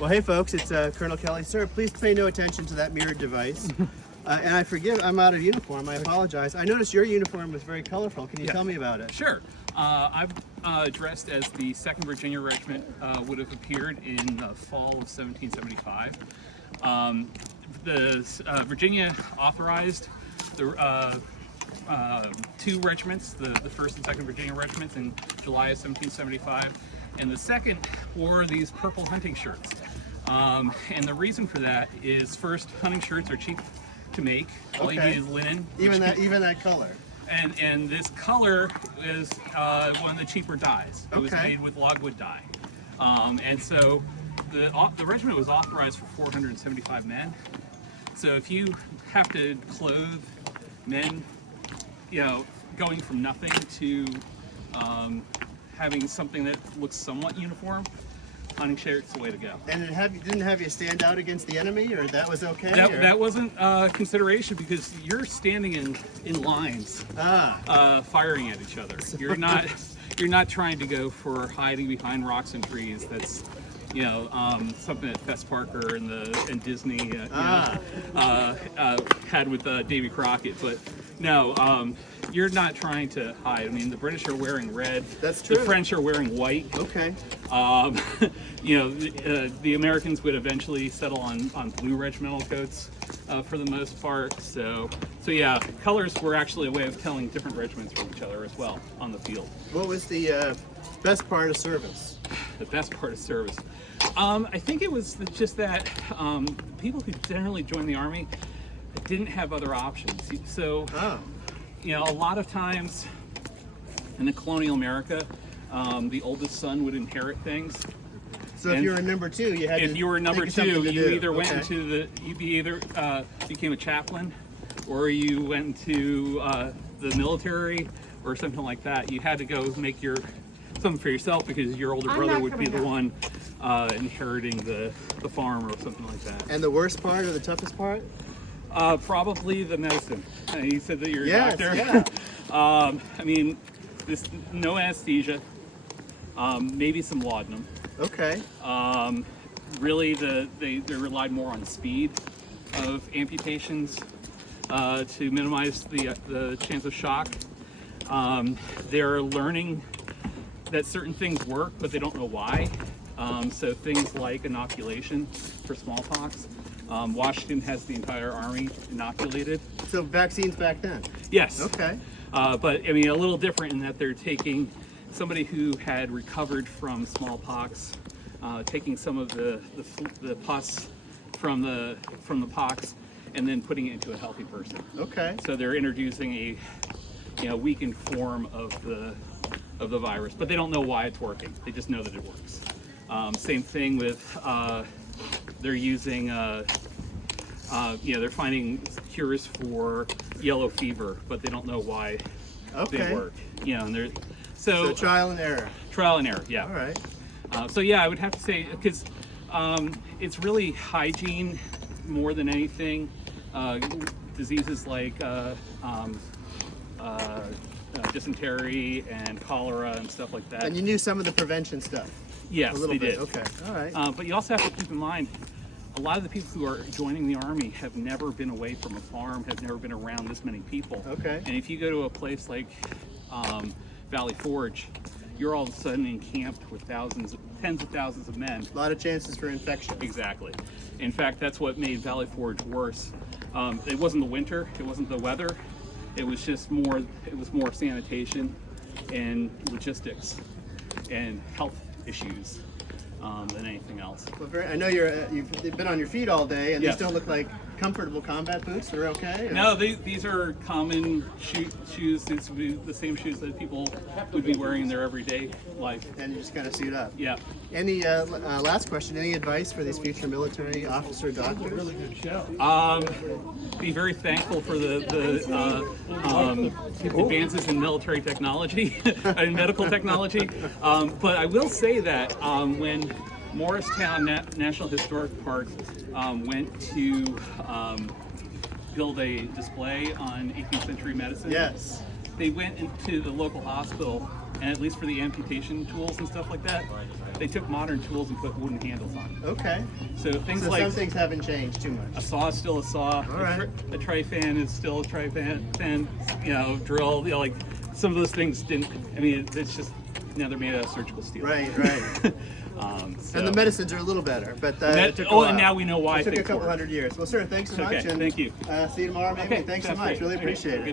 Well, hey folks, it's Colonel Kelly. Sir, please pay no attention to that mirrored device. And I forgive, I'm out of uniform. I apologize. I noticed your uniform was very colorful. Can you tell me about it? Sure. I'm dressed as the 2nd Virginia Regiment would have appeared in the fall of 1775. Virginia authorized the two regiments, the 1st and 2nd Virginia regiments, in July of 1775, and the 2nd wore these purple hunting shirts. And the reason for that is, first, hunting shirts are cheap to make. All you need is linen. Even that color. And this color is one of the cheaper dyes. It was made with logwood dye. And so the regiment was authorized for 475 men. So if you have to clothe men, going from nothing to having something that looks somewhat uniform, hunting shirt's the way to go. And it didn't have you stand out against the enemy, or that was okay? That wasn't consideration, because you're standing in lines, firing at each other. You're not trying to go for hiding behind rocks and trees. That's something that Fess Parker and Disney had with Davy Crockett. But no, you're not trying to hide. I mean, the British are wearing red. That's true. The French are wearing white. Okay. The Americans would eventually settle on blue regimental coats for the most part. So yeah, colors were actually a way of telling different regiments from each other as well on the field. What was the best part of service? The best part of service. I think it was just that people who generally join the Army didn't have other options. So, a lot of times in the colonial America, the oldest son would inherit things. So if you were number two, you had. If you were number two, you either went into you became a chaplain, or you went to the military, or something like that. You had to go make something for yourself, because your older brother would be the one inheriting the farm or something like that. And the worst part or the toughest part? Probably the medicine. You said that you're a doctor. Yeah. I mean, no anesthesia, maybe some laudanum. Okay. Really, they relied more on speed of amputations to minimize the chance of shock. They're learning that certain things work, but they don't know why. So things like inoculation for smallpox. Washington has the entire army inoculated. So vaccines back then? Yes. Okay. But I mean, a little different in that they're taking somebody who had recovered from smallpox, taking some of the pus from the pox, and then putting it into a healthy person. Okay. So they're introducing a weakened form of the virus, but they don't know why it's working. They just know that it works. Same thing with they're using they're finding cures for yellow fever, but they don't know why they work. And so trial and error. Trial and error, yeah. All right. So yeah, I would have to say, because it's really hygiene more than anything. Diseases like dysentery and cholera and stuff like that. And you knew some of the prevention stuff? Yes, a little they bit. did. Okay, all right. But you also have to keep in mind, a lot of the people who are joining the Army have never been away from a farm, have never been around this many people. Okay. And if you go to a place like Valley Forge, you're all of a sudden encamped with tens of thousands of men. A lot of chances for infection. Exactly. In fact, that's what made Valley Forge worse. It wasn't the winter, it wasn't the weather, it was just more sanitation and logistics and health issues than anything else. Well, I know you've been on your feet all day, and Yes. these don't look like comfortable combat boots. They're okay? Or? No, these are common shoes. These would be the same shoes that people would be wearing in their everyday life. And you just kind of suit up. Yeah. Any last question? Any advice for these future military officer doctors? Really good show. Be very thankful for the advances in military technology and medical technology. But I will say that when Morristown National Historic Park went to build a display on 18th century medicine. Yes. They went into the local hospital and at least for the amputation tools and stuff like that, they took modern tools and put wooden handles on. Okay. So things So like some things haven't changed too a much. saw is still a saw. All right. A tri-fan is still a tri-fan. You know, drill. You know, like some of those things didn't. I mean, it's just now they're made out of surgical steel. Right, right. So, And the medicines are a little better, but that- it took a oh, while. and now we know why. It took a I think couple for it. hundred years. Well, sir, thanks so much. Okay, And, thank you. See you tomorrow, maybe. Okay, Thanks so sounds much. great. Really Okay, appreciate it. good.